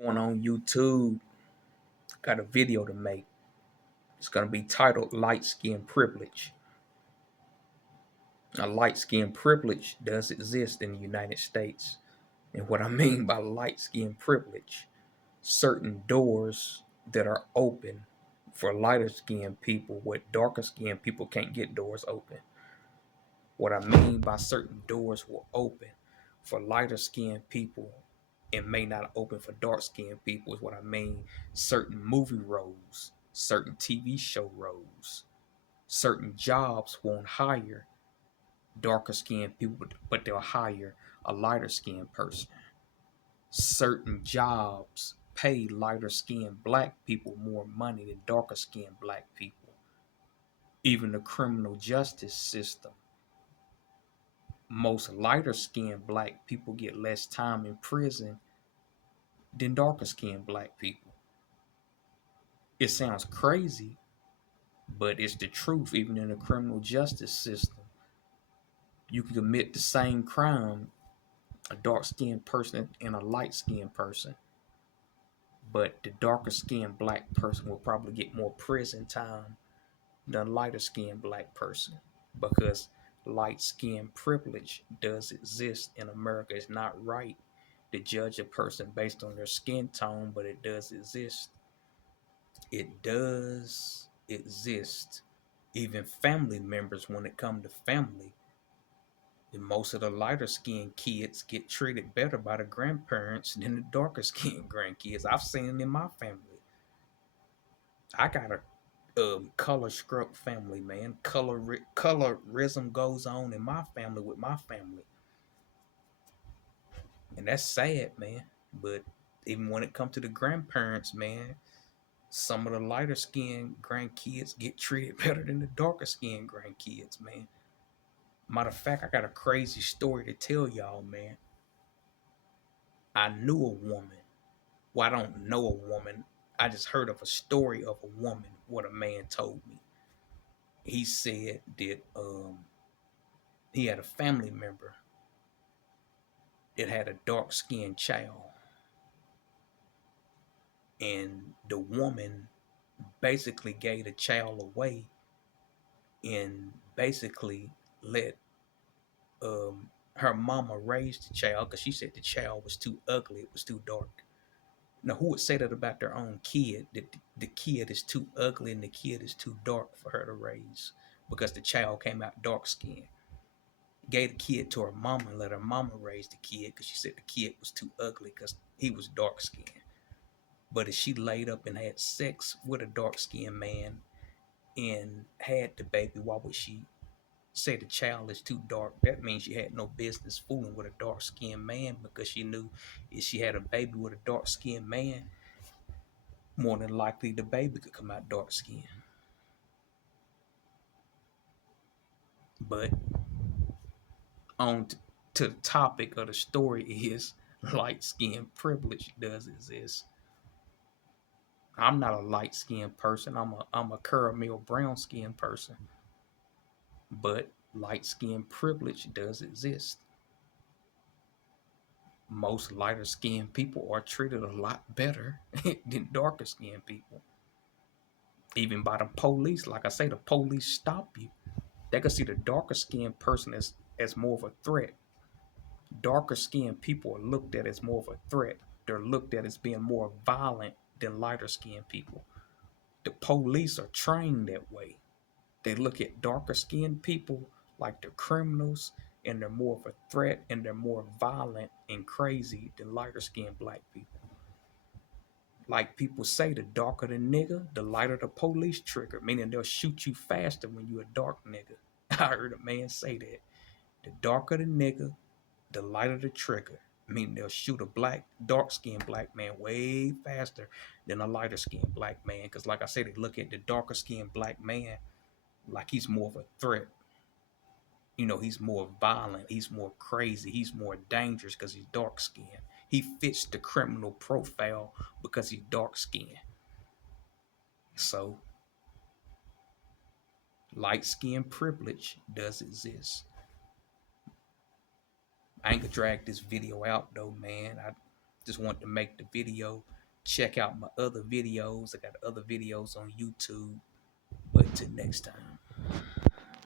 Going on YouTube, got a video to make. It's gonna be titled Light Skin Privilege. Now, light skin privilege does exist in the United States. And what I mean by light skin privilege, certain doors that are open for lighter skinned people, what darker skinned people can't get doors open. What I mean by certain doors will open for lighter skinned people and may not open for dark skinned people is what I mean. Certain movie roles, certain TV show roles, certain jobs won't hire darker skinned people, but they'll hire a lighter skinned person. Certain jobs pay lighter skinned black people more money than darker skinned black people. Even the criminal justice system, most lighter skinned black people get less time in prison than darker skinned black people. It sounds crazy, but it's the truth. Even in the criminal justice system, you can commit the same crime, a dark skinned person and a light skinned person, but the darker skinned black person will probably get more prison time than a lighter skinned black person because light skin privilege does exist in America. It's not right to judge a person based on their skin tone, but it does exist. It does exist. Even family members, when it comes to family, and most of the lighter skinned kids get treated better by the grandparents than the darker skinned grandkids. I've seen it in my family. I got a color scrub family, man. Colorism goes on in my family with my family, and that's sad, man. But even when it comes to the grandparents, man, some of the lighter skinned grandkids get treated better than the darker skinned grandkids, man. Matter of fact, I got a crazy story to tell y'all, man. I knew a woman. Well, I don't know a woman. I just heard of a story of a woman, what a man told me. He said that he had a family member that had a dark skinned child. And the woman basically gave the child away and basically let her mama raise the child because she said the child was too ugly, it was too dark. Now, who would say that about their own kid? That the kid is too ugly and the kid is too dark for her to raise because the child came out dark skinned. Gave the kid to her mama and let her mama raise the kid because she said the kid was too ugly because he was dark skinned. But if she laid up and had sex with a dark skinned man and had the baby, why would she say the child is too dark? That means she had no business fooling with a dark skinned man because she knew if she had a baby with a dark skinned man, more than likely the baby could come out dark skinned. But on to the topic of the story is light skin privilege does exist. I'm not a light skinned person. I'm a caramel brown skinned person. But light skin privilege does exist. Most lighter skinned people are treated a lot better than darker skinned people. Even by the police. Like I say, the police stop you. They can see the darker skinned person as more of a threat. Darker skinned people are looked at as more of a threat. They're looked at as being more violent than lighter skinned people. The police are trained that way. They look at darker skinned people like they're criminals and they're more of a threat and they're more violent and crazy than lighter skinned black people. Like people say, the darker the nigga, the lighter the police trigger, meaning they'll shoot you faster when you a dark nigga. I heard a man say that. The darker the nigga, the lighter the trigger. Meaning they'll shoot a dark skinned black man way faster than a lighter skinned black man. Because like I said, they look at the darker skinned black man like he's more of a threat. You know, he's more violent, he's more crazy, he's more dangerous because he's dark skinned. He fits the criminal profile because he's dark skinned. So, light skin privilege does exist. I ain't gonna drag this video out though, man. I Just wanted to make the video. Check out my other videos. I got other videos on YouTube. But till next time.